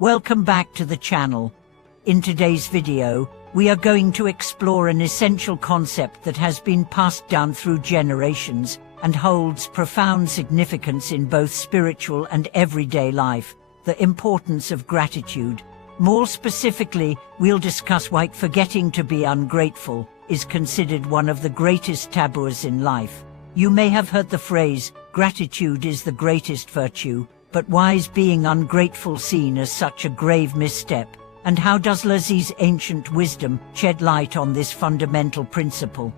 Welcome back to the channel. In today's video, we are going to explore an essential concept that has been passed down through generations and holds profound significance in both spiritual and everyday life: the importance of gratitude. More specifically, we'll discuss why forgetting to be ungrateful is considered one of the greatest taboos in life. You may have heard the phrase, "Gratitude is the greatest virtue," but why is being ungrateful seen as such a grave misstep? And how does Laozi's ancient wisdom shed light on this fundamental principle?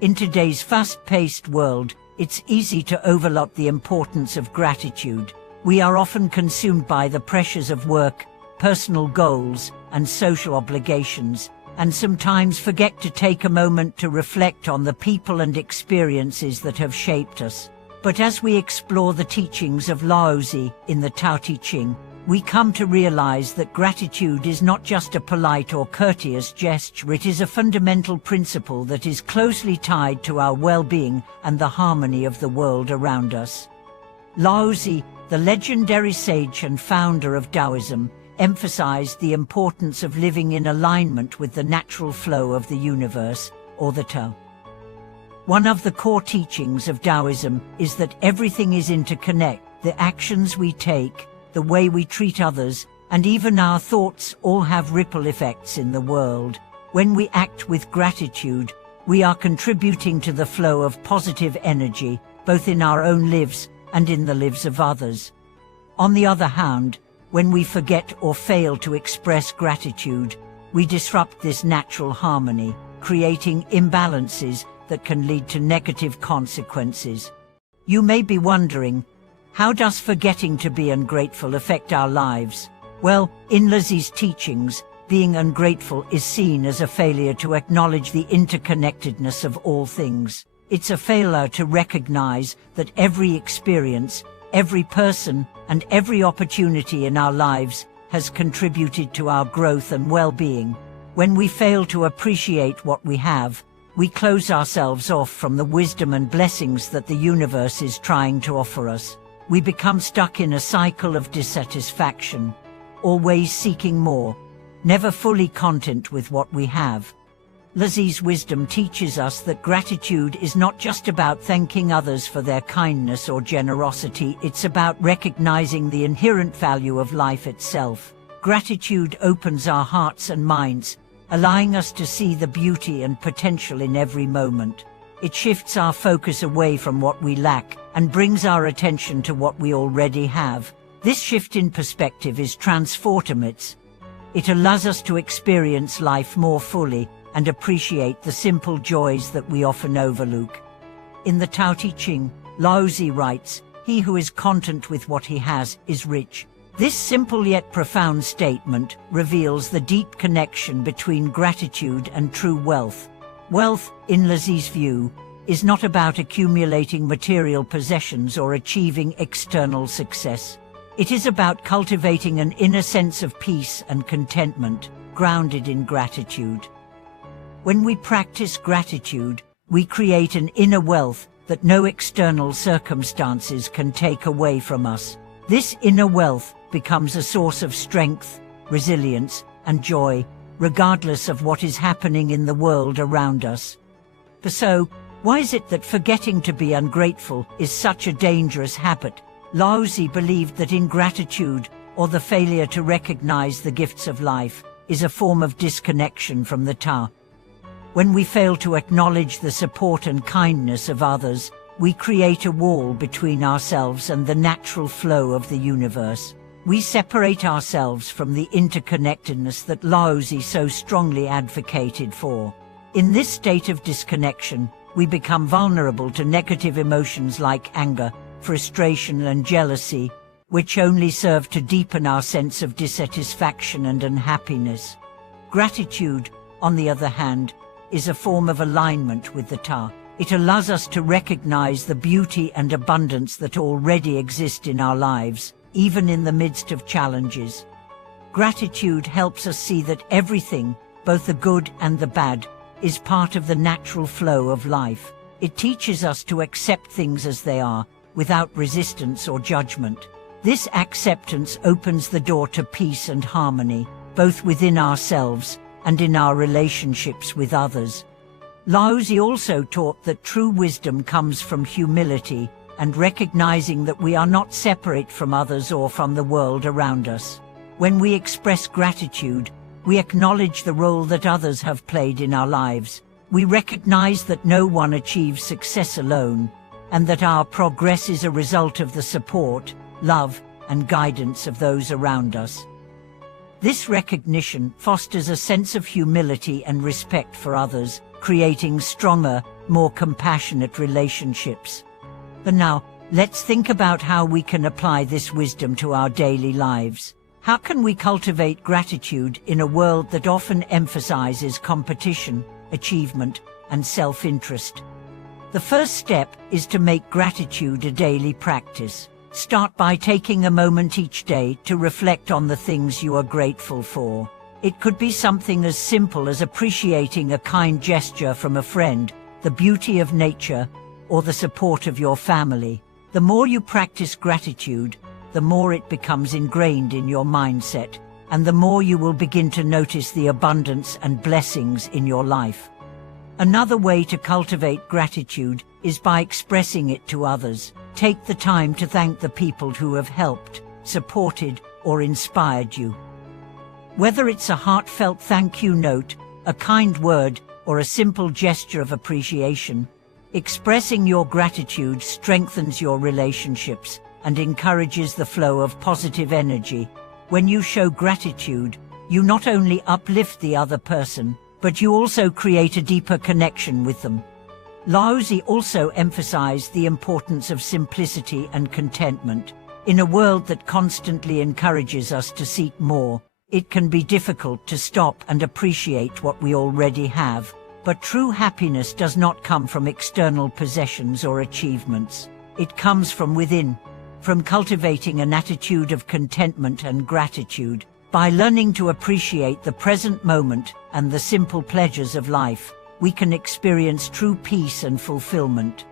In today's fast-paced world, it's easy to overlook the importance of gratitude. We are often consumed by the pressures of work, personal goals, and social obligations, and sometimes forget to take a moment to reflect on the people and experiences that have shaped us. But as we explore the teachings of Laozi in the Tao Te Ching, we come to realize that gratitude is not just a polite or courteous gesture. It is a fundamental principle that is closely tied to our well-being and the harmony of the world around us. Laozi, the legendary sage and founder of Taoism, emphasized the importance of living in alignment with the natural flow of the universe, or the Tao. One of the core teachings of Taoism is that everything is interconnected. The actions we take, the way we treat others, and even our thoughts all have ripple effects in the world. When we act with gratitude, we are contributing to the flow of positive energy, both in our own lives and in the lives of others. On the other hand, when we forget or fail to express gratitude, we disrupt this natural harmony, creating imbalances that can lead to negative consequences. You may be wondering, how does forgetting to be ungrateful affect our lives? Well, in Laozi's teachings, being ungrateful is seen as a failure to acknowledge the interconnectedness of all things. It's a failure to recognize that every experience, every person, and every opportunity in our lives has contributed to our growth and well-being. When we fail to appreciate what we have, we close ourselves off from the wisdom and blessings that the universe is trying to offer us. We become stuck in a cycle of dissatisfaction, always seeking more, never fully content with what we have. Laozi's wisdom teaches us that gratitude is not just about thanking others for their kindness or generosity. It's about recognizing the inherent value of life itself. Gratitude opens our hearts and minds, allowing us to see the beauty and potential in every moment. It shifts our focus away from what we lack and brings our attention to what we already have. This shift in perspective is transformative. It allows us to experience life more fully and appreciate the simple joys that we often overlook. In the Tao Te Ching, Laozi writes, "He who is content with what he has is rich." This simple yet profound statement reveals the deep connection between gratitude and true wealth. Wealth, in Laozi's view, is not about accumulating material possessions or achieving external success. It is about cultivating an inner sense of peace and contentment, grounded in gratitude. When we practice gratitude, we create an inner wealth that no external circumstances can take away from us. This inner wealth becomes a source of strength, resilience, and joy, regardless of what is happening in the world around us. So, why is it that forgetting to be ungrateful is such a dangerous habit? Laozi believed that ingratitude, or the failure to recognize the gifts of life, is a form of disconnection from the Tao. When we fail to acknowledge the support and kindness of others, we create a wall between ourselves and the natural flow of the universe. We separate ourselves from the interconnectedness that Laozi so strongly advocated for. In this state of disconnection, we become vulnerable to negative emotions like anger, frustration, and jealousy, which only serve to deepen our sense of dissatisfaction and unhappiness. Gratitude, on the other hand, is a form of alignment with the Tao. It allows us to recognize the beauty and abundance that already exist in our lives, even in the midst of challenges. Gratitude helps us see that everything, both the good and the bad, is part of the natural flow of life. It teaches us to accept things as they are, without resistance or judgment. This acceptance opens the door to peace and harmony, both within ourselves and in our relationships with others. Laozi also taught that true wisdom comes from humility and recognizing that we are not separate from others or from the world around us. When we express gratitude, we acknowledge the role that others have played in our lives. We recognize that no one achieves success alone, and that our progress is a result of the support, love, and guidance of those around us. This recognition fosters a sense of humility and respect for others, creating stronger, more compassionate relationships. But now, let's think about how we can apply this wisdom to our daily lives. How can we cultivate gratitude in a world that often emphasizes competition, achievement, and self-interest? The first step is to make gratitude a daily practice. Start by taking a moment each day to reflect on the things you are grateful for. It could be something as simple as appreciating a kind gesture from a friend, the beauty of nature, or the support of your family. The more you practice gratitude, the more it becomes ingrained in your mindset, and the more you will begin to notice the abundance and blessings in your life. Another way to cultivate gratitude is by expressing it to others. Take the time to thank the people who have helped, supported, or inspired you. Whether it's a heartfelt thank you note, a kind word, or a simple gesture of appreciation, expressing your gratitude strengthens your relationships and encourages the flow of positive energy. When you show gratitude, you not only uplift the other person, but you also create a deeper connection with them. Laozi also emphasized the importance of simplicity and contentment. In a world that constantly encourages us to seek more, it can be difficult to stop and appreciate what we already have. But true happiness does not come from external possessions or achievements. It comes from within, from cultivating an attitude of contentment and gratitude. By learning to appreciate the present moment and the simple pleasures of life, we can experience true peace and fulfillment.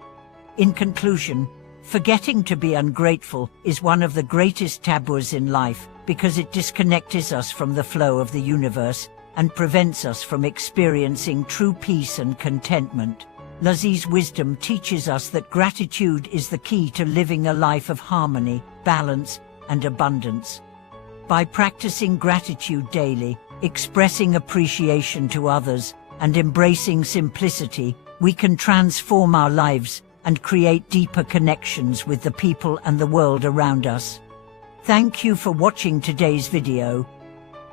In conclusion, forgetting to be ungrateful is one of the greatest taboos in life because it disconnects us from the flow of the universe and prevents us from experiencing true peace and contentment. Laozi's wisdom teaches us that gratitude is the key to living a life of harmony, balance, and abundance. By practicing gratitude daily, expressing appreciation to others, and embracing simplicity, we can transform our lives and create deeper connections with the people and the world around us. Thank you for watching today's video.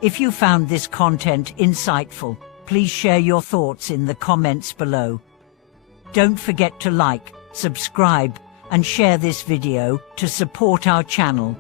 If you found this content insightful, please share your thoughts in the comments below. Don't forget to like, subscribe, and share this video to support our channel.